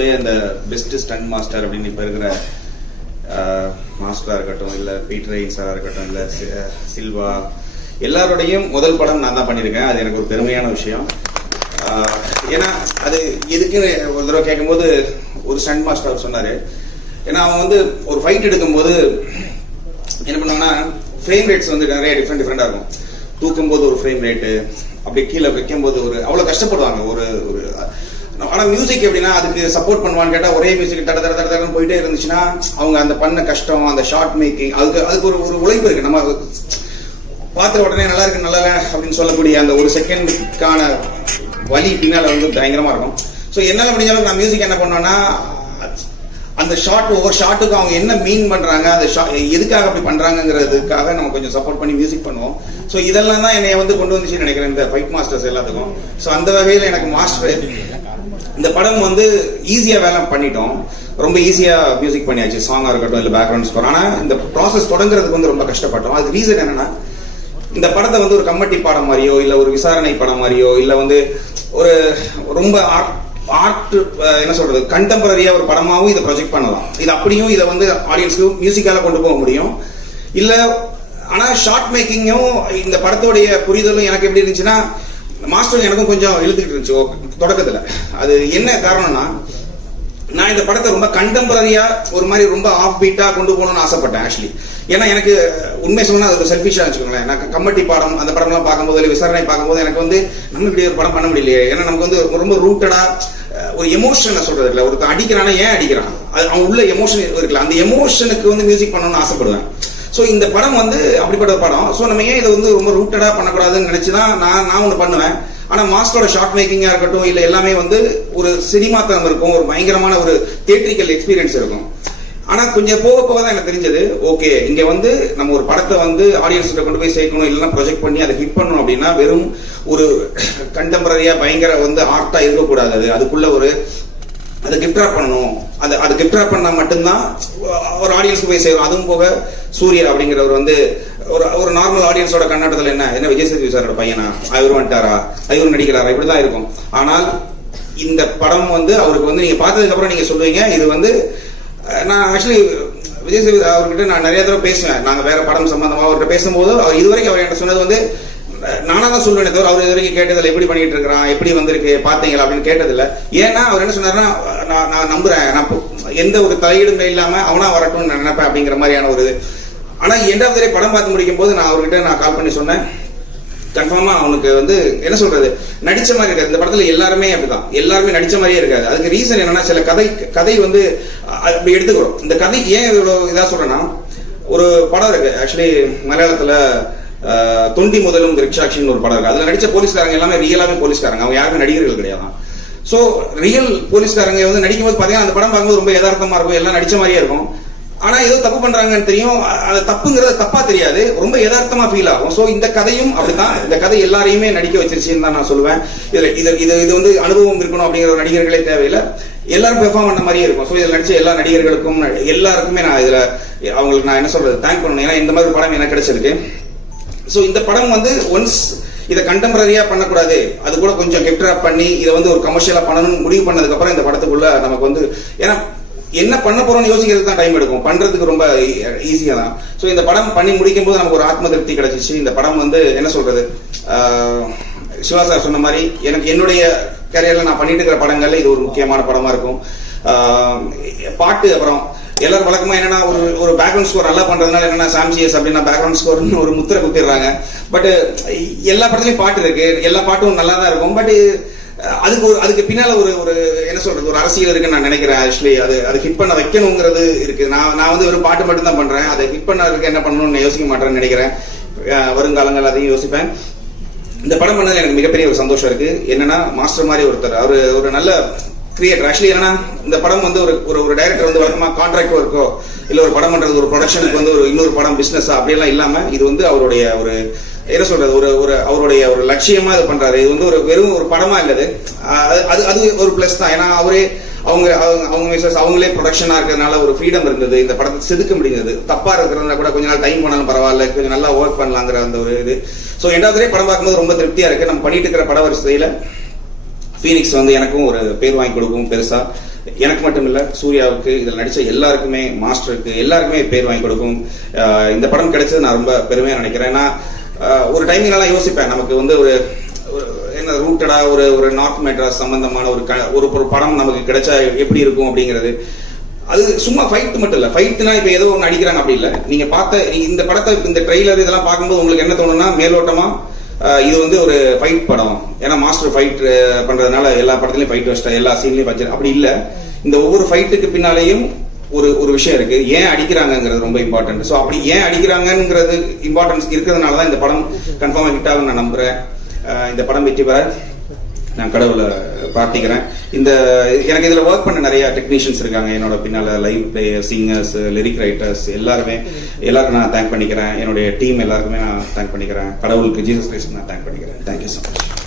என்னுடைய இந்த best stun master அப்படின்னு இப்போ இருக்கிற மாஸ்டராக இருக்கட்டும் இல்லை பீட்டர் ரெயின் இருக்கட்டும் இல்லை சில்வா எல்லாரோடையும் முதல் படம் நான் தான் பண்ணியிருக்கேன். அது எனக்கு ஒரு பெருமையான விஷயம். ஏன்னா அது எதுக்குன்னு ஒரு தடவை கேட்கும்போது ஒரு ஸ்டண்ட் மாஸ்டர் அவர் சொன்னார். ஏன்னா அவன் வந்து ஒரு ஃபைட் எடுக்கும்போது என்ன பண்ணுவாங்கன்னா ஃப்ரேம் ரேட்ஸ் வந்து நிறைய டிஃப்ரெண்ட் டிஃப்ரெண்டாக இருக்கும். தூக்கும் போது ஒரு ஃப்ரேம் ரேட்டு அப்படி கீழே வைக்கும் போது ஒரு அவ்வளோ கஷ்டப்படுவாங்க. ஒரு ஒரு ஆனா மியூசிக் எப்படின்னா அதுக்கு சப்போர்ட் பண்ணுவான்னு கேட்டா ஒரே மியூசிக் தட தட தட தடன்னு போயிட்டே இருந்துச்சுன்னா அவங்க அந்த பண்ண கஷ்டம் அந்த ஷார்ட் மேக்கிங் அதுக்கு அதுக்கு ஒரு ஒரு உழைப்பு இருக்கு. நம்ம பார்த்த உடனே நல்லா இருக்கு நல்லா அப்படின்னு சொல்லக்கூடிய அந்த ஒரு செகண்டுக்கான வலி பின்னால வந்து பயங்கரமா இருக்கும். ஸோ என்னால முடிஞ்ச அளவுக்கு நான் மியூசிக் என்ன பண்ணுவேன்னா அந்த ஷார்ட் ஒவ்வொரு ஷாட்டுக்கும் அவங்க என்ன மீன் பண்றாங்க அந்த shot- எதுக்காக அப்படி பண்றாங்கங்கிறதுக்காக நம்ம கொஞ்சம் சப்போர்ட் பண்ணி மியூசிக் பண்ணுவோம். ஸோ இதெல்லாம் தான் என்னைய வந்து கொண்டு வந்துச்சுன்னு நினைக்கிறேன் இந்த ஃபைட் மாஸ்டர்ஸ் எல்லாத்துக்கும். ஸோ அந்த வகையில் எனக்கு மாஸ்டர் இந்த படம் வந்து ஈஸியாக வேலை பண்ணிட்டோம். ரொம்ப ஈஸியாக மியூசிக் பண்ணியாச்சு. சாங்காக இருக்கட்டும் இல்லை பேக்ரவுண்ட் ஸ்கோர் ஆனால் இந்த ப்ராசஸ் தொடங்குறதுக்கு வந்து ரொம்ப கஷ்டப்பட்டோம். அது ரீசன் என்னன்னா இந்த படத்தை வந்து ஒரு கம்மட்டி படம் மாதிரியோ இல்லை ஒரு விசாரணை படம் மாதிரியோ இல்லை வந்து ஒரு ரொம்ப ஆர்ட் என்ன சொல்றது கண்டெம்பரரியா ஒரு படமாகவும் இதை ப்ரொஜெக்ட் பண்ணலாம். இது அப்படியும் இதை வந்து ஆடியன்ஸ்க்கு மியூசிக்கால கொண்டு போக முடியும். இல்ல ஆனா ஷார்ட் மேக்கிங்கும் இந்த படத்தோடைய புரிதலும் எனக்கு எப்படி இருந்துச்சுன்னா மாஸ்டர் எனக்கும் கொஞ்சம் இழுத்துக்கிட்டு இருந்துச்சு. தொடக்கத்தில். அது என்ன காரணம்னா நான் இந்த படத்தை ரொம்ப கண்டெம்பரரியா ஒரு மாதிரி ரொம்ப ஆஃப் பீட்டா கொண்டு போகணும்னு ஆசைப்பட்டேன் ஆக்சுவலி ஏன்னா எனக்கு உண்மை சொன்னா அது ஒரு செல்ஃபிஷா வச்சுக்கோங்களேன். நான் கம்மட்டி படம் அந்த படம்லாம் பார்க்கும்போது இல்லை விசாரணை பார்க்கும்போது எனக்கு வந்து நம்ம இப்படி ஒரு படம் பண்ண முடியலையே. ஏன்னா நமக்கு வந்து ரொம்ப ரூட்டடா ஒரு எமோஷனை சொல்றது இல்லை. ஒருத்தன் அடிக்கிறானா ஏன் அடிக்கிறான்? அது அவன் உள்ள எமோஷன் இருக்குல்ல. அந்த எமோஷனுக்கு வந்து மியூசிக் பண்ணணும்னு ஆசைப்படுவேன். ஸோ இந்த படம் வந்து அப்படிப்பட்ட படம். ஸோ நம்ம ஏன் இதை வந்து ரொம்ப ரூட்டடா பண்ணக்கூடாதுன்னு நினைச்சு தான் நான் நான் ஒன்று பண்ணுவேன். ஆனால் மாஸ்டரோட ஷார்ட் மேக்கிங்காக இருக்கட்டும் இல்லை எல்லாமே வந்து ஒரு சினிமா தரம் இருக்கும் ஒரு பயங்கரமான ஒரு தேட்ரிக்கல் எக்ஸ்பீரியன்ஸ் இருக்கும். ஆனால் கொஞ்சம் போக போக தான் எனக்கு தெரிஞ்சது ஓகே இங்கே வந்து நம்ம ஒரு படத்தை வந்து ஆடியன்ஸ்கிட்ட கொண்டு போய் சேர்க்கணும் இல்லைன்னா ப்ரொஜெக்ட் பண்ணி அதை ஹிட் பண்ணணும் அப்படின்னா வெறும் ஒரு கண்டெம்பரரியாக பயங்கர வந்து ஆர்ட்டாக இருக்கக்கூடாது அது. அதுக்குள்ள ஒரு அதை கிஃப்ட் ராப் பண்ணணும். அது அது கிஃப்ட் ராப் பண்ணால் மட்டும்தான் ஒரு ஆடியன்ஸ்க்கு போய் சேரும். அதுவும் போக சூர்யா அப்படிங்கிறவர் வந்து ஒரு ஒரு நார்மல் ஆடியன்ஸோட கண்ணாட்டத்தில் என்ன? என்ன விஜய் சேதுபதி சாரோட பையனா? அவர் வந்துட்டாரா? இவர் நடிக்கிறாரா? இப்படி தான் இருக்கும். ஆனால் இந்த படம் வந்து அவருக்கு வந்து நீங்கள் பார்த்ததுக்கப்புறம் நீங்கள் சொல்லுவீங்க இது வந்து நான் ஆக்சுவலி விஜய் சேதுபதி அவர்கிட்ட நான் நிறைய தடவை பேசுவேன். நாங்கள் வேற படம் சம்பந்தமாக அவர்கிட்ட பேசும்போது அவர் இதுவரைக்கும் அவர் என்ன சொன்னது வந்து நானா தான் சொல்லுவேன் தவிர அவர் இது வரைக்கும் கேட்டதில்ல. எப்படி பண்ணிட்டு இருக்கிறான்? எப்படி வந்திருக்கு? பாத்தீங்களா அப்படின்னு கேட்டதில்ல. ஏன்னா அவர் என்ன சொன்னாருன்னா நான் நான் நம்புறேன். நான் எந்த ஒரு தலையீடுமே இல்லாம அவனா வரட்டும்னு நான் நினைப்பேன் அப்படிங்கிற மாதிரியான ஒரு இது ஆனால் எண்டாவது தடவை படம் பார்த்து முடிக்கும் போது நான் அவர்கிட்ட நான் கால் பண்ணி சொன்னேன். கன்ஃபார்மா அவனுக்கு வந்து என்ன சொல்றது? நடிச்ச மாதிரி இருக்காது. இந்த படத்துல எல்லாருமே அப்படிதான். எல்லாருமே நடிச்ச மாதிரியே இருக்காது. அதுக்கு ரீசன் என்னன்னா சில கதை கதை வந்து அப்படி எடுத்துக்கிறோம். இந்த கதை ஏன் இவ்வளவு இதா சொல்றேன்னா ஒரு படம் இருக்கு. ஆக்சுவலி மலையாளத்துல தொண்டி முதலும் ரிக்ஷாக்ஷன் ஒரு படம் இருக்கு. அதுல நடிச்ச போலீஸ்காரங்க எல்லாமே ரியலாவே போலீஸ்காரங்க. அவங்க யாருமே நடிகர்கள் கிடையாது ஸோ ரியல் போலீஸ்காரங்க வந்து நடிக்கும்போது பார்த்தீங்கன்னா அந்த படம் பார்க்கும்போது ரொம்ப யதார்த்தமா இருக்கும். எல்லாம் நடிச்ச மாதிரியே இருக்கும். ஆனா ஏதோ தப்பு பண்றாங்கன்னு தெரியும். அது தப்புங்கிறது தப்பா தெரியாது. ரொம்ப யதார்த்தமா ஃபீல் ஆகும். சோ இந்த கதையும் அப்படிதான் இந்த கதை எல்லாரையுமே நடிக்க வச்சிருச்சுன்னு தான் நான் சொல்லுவேன். இதுல இது இது இது வந்து அனுபவம் இருக்கணும் அப்படிங்கிற ஒரு நடிகர்களே தேவையில்லை. எல்லாரும் பெர்ஃபார்ம் பண்ண மாதிரியே இருக்கும். ஸோ இதில் நடிச்ச எல்லா நடிகர்களுக்கும் எல்லாருக்குமே நான் இதுல அவங்களுக்கு நான் என்ன சொல்றது தேங்க் பண்ணணும். ஏன்னா இந்த மாதிரி படம் எனக்கு கிடைச்சிருக்கு. ஸோ இந்த படம் வந்து ஒன்ஸ் இதை கண்டெம்பரரியா பண்ணக்கூடாது. அது கூட கொஞ்சம் கிஃப்ட் ராப் பண்ணி இதை வந்து ஒரு கமர்ஷியலா பண்ணணும்னு முடிவு பண்ணதுக்கு அப்புறம் இந்த படத்துக்குள்ள நமக்கு வந்து ஏன்னா என்ன பண்ண போறோம்னு யோசிக்கிறது தான் டைம் எடுக்கும். பண்றதுக்கு ரொம்ப e-, ஈஸியா தான். ஸோ இந்த படம் பண்ணி முடிக்கும் போது நமக்கு ஒரு ஆத்ம திருப்தி கிடைச்சிச்சு. இந்த படம் வந்து என்ன சொல்றது? சிவா சார் சொன்ன மாதிரி எனக்கு என்னுடைய கரியர்ல நான் பண்ணிட்டு இருக்கிற படங்கள்ல இது ஒரு முக்கியமான படமா இருக்கும். பாட்டு அப்புறம் எல்லாரும் வழக்கமா என்னன்னா ஒரு ஒரு பேக்ரவுண்ட் ஸ்கோர் நல்லா பண்றதுனால என்னன்னா சாம்சிஎஸ் அப்படின்னா பேக்ரவுண்ட் ஸ்கோர்னு ஒரு முத்திரை குத்திடுறாங்க. பட் எல்லா படத்துலயும் பாட்டு இருக்கு. எல்லா பாட்டும் நல்லா தான் இருக்கும். பட் அதுக்கு ஒரு அதுக்கு பின்னால ஒரு ஒரு என்ன சொல்றது? ஒரு அரசியல் இருக்குன்னு நான் நினைக்கிறேன் ஆக்சுவலி அது அது ஹிட் பண்ண வைக்கணுங்கிறது இருக்கு. நான் நான் வந்து வெறும் பாட்டு மட்டும் தான் பண்றேன். அதை ஹிட் பண்ணதுக்கு என்ன பண்ணணும்னு யோசிக்க மாட்டேன்னு நினைக்கிறேன். வருங்காலங்கள் அதையும் யோசிப்பேன். இந்த படம் பண்ணதுல எனக்கு மிகப்பெரிய ஒரு சந்தோஷம் இருக்கு. என்னன்னா மாஸ்டர் மாதிரி ஒருத்தர். அவர் ஒரு நல்ல கிரியேட்டர் ஆக்சுவலி என்னன்னா இந்த படம் வந்து ஒரு ஒரு ஒரு டைரக்டர் வந்து வழக்கமாக கான்ட்ராக்ட் ஒர்க்கோ இல்லை ஒரு படம் பண்றது ஒரு ப்ரொடக்ஷனுக்கு வந்து ஒரு இன்னொரு படம் பிசினஸ் அப்படியெல்லாம் இல்லாம இது வந்து அவருடைய ஒரு என்ன சொல்றது ஒரு ஒரு அவருடைய ஒரு லட்சியமா இது பண்றாரு. இது வந்து ஒரு வெறும் ஒரு படமா இல்லது அது. அது- அது ஒரு பிளஸ் தான். ஏன்னா அவரே அவங்க அவங்க அவங்க மிஸ்ஸஸ் அவங்களே ப்ரொடக்ஷனா இருக்கிறதுனால ஒரு ஃப்ரீடம் இருந்தது. இந்த படத்தை செதுக்க முடிஞ்சது தப்பா இருக்கிறதுனா கூட கொஞ்ச நாள் டைம் பண்ணாலும் பரவாயில்ல. கொஞ்சம் நல்லா ஒர்க் பண்ணலாங்கிற அந்த ஒரு இது. ஸோ எண்டாவது படம் பார்க்கும்போது ரொம்ப திருப்தியா இருக்கு. நம்ம பண்ணிட்டு இருக்கிற பட வரிசையில ஃபீனிக்ஸ் வந்து எனக்கும் ஒரு பேர் வாங்கி கொடுக்கும் பெருசா. எனக்கு மட்டும் இல்லை சூர்யாவுக்கு இதில் நடித்த எல்லாருக்குமே மாஸ்டருக்கு எல்லாருக்குமே பேர் வாங்கி கொடுக்கும் இந்த படம் கிடைச்சது நான் ரொம்ப பெருமையாக நினைக்கிறேன். ஏன்னா ஒரு டைமிங்லாம் யோசிப்பேன். நமக்கு வந்து ஒரு ஒரு என்ன ரூட்டடா ஒரு ஒரு நார்த் மெட்ராஸ் சம்பந்தமான ஒரு க- ஒரு ஒரு படம் நமக்கு கிடைச்சா எப்படி இருக்கும் அப்படிங்கிறது. அது சும்மா ஃபைட் மட்டும் இல்லை. ஃபைட்னா இப்போ ஏதோ ஒன்று அடிக்கிறாங்க. அப்படி இல்லை. நீங்க பார்த்த இந்த படத்தை இந்த ட்ரெய்லர் இதெல்லாம் பார்க்கும்போது உங்களுக்கு என்ன தோணும்னா மேலோட்டமா இது வந்து ஒரு ஃபைட் படம். ஏன்னா மாஸ்டர் ஃபைட் பண்றதுனால எல்லா படத்துலையும் ஃபைட் வச்சிட்டா எல்லா சீன்லையும் வச்சு அப்படி இல்லை. இந்த ஒவ்வொரு ஃபைட்டுக்கு பின்னாலேயும் ஒரு ஒரு விஷயம் இருக்கு. ஏன் அடிக்கிறாங்கங்கிறது ரொம்ப இம்பார்ட்டன்ட் ஸோ அப்படி ஏன் அடிக்கிறாங்கிறது இம்பார்ட்டன்ஸ் இருக்கிறதுனால தான் இந்த படம் கன்ஃபார்மாக ஹிட் ஆகும் நான் நம்புறேன். இந்த படம் வெற்றி பெற நான் கடவுளை பிரார்த்திக்கிறேன். இந்த எனக்கு இதில் ஒர்க் பண்ண நிறைய டெக்னீஷியன்ஸ் இருக்காங்க. என்னோட பின்னால் live player singers lyric writers எல்லாருமே. எல்லாருக்கும் நான் தேங்க் பண்ணிக்கிறேன். என்னுடைய டீம் எல்லாருக்குமே நான் தேங்க் பண்ணிக்கிறேன். கடவுளுக்கு ஜீசஸ் கிரைஸ்ட் நான் தேங்க் பண்ணிக்கிறேன். Thank you so much